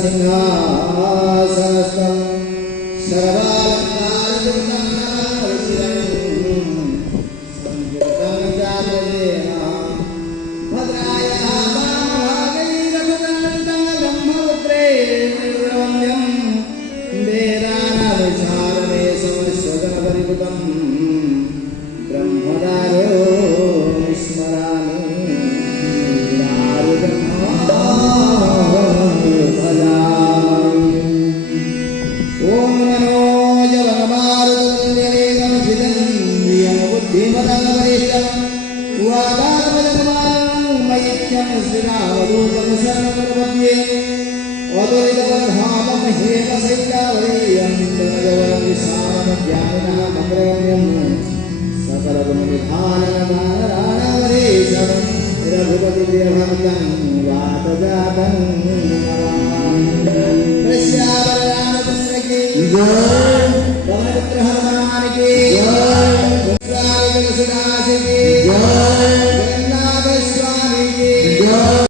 सिंहासनस्थं सर्वालंकारयुक्तं नमः संयुक्तं जातवेदना भद्राय वामभागैरभुजन्तं ब्रह्मरुद्रेन्द्रवन्द्यं वेदानाविशारदे समश्वदनपरिभुतं ब्रह्मदारो स्मरामि ओम नमो जलमारुतवेगं जितेन्द्रियं बुद्धिमतं वरिष्ठं वादात्मजन्मानं मयिक्यं श्रीरामदूतं शरणं प्रपद्ये अदुरितवर्धामं हेमशैलावरेयं तनजवरं विशालमज्ञानिनः मन्द्रगम्यं सकलगुणनिधाननारायणवरेशं रघुपतिप्रियभक्तं वातजातं श्यामरामचंद्र की जय, पवनपुत्र हनुमान की जय, तुलसीदास की जय।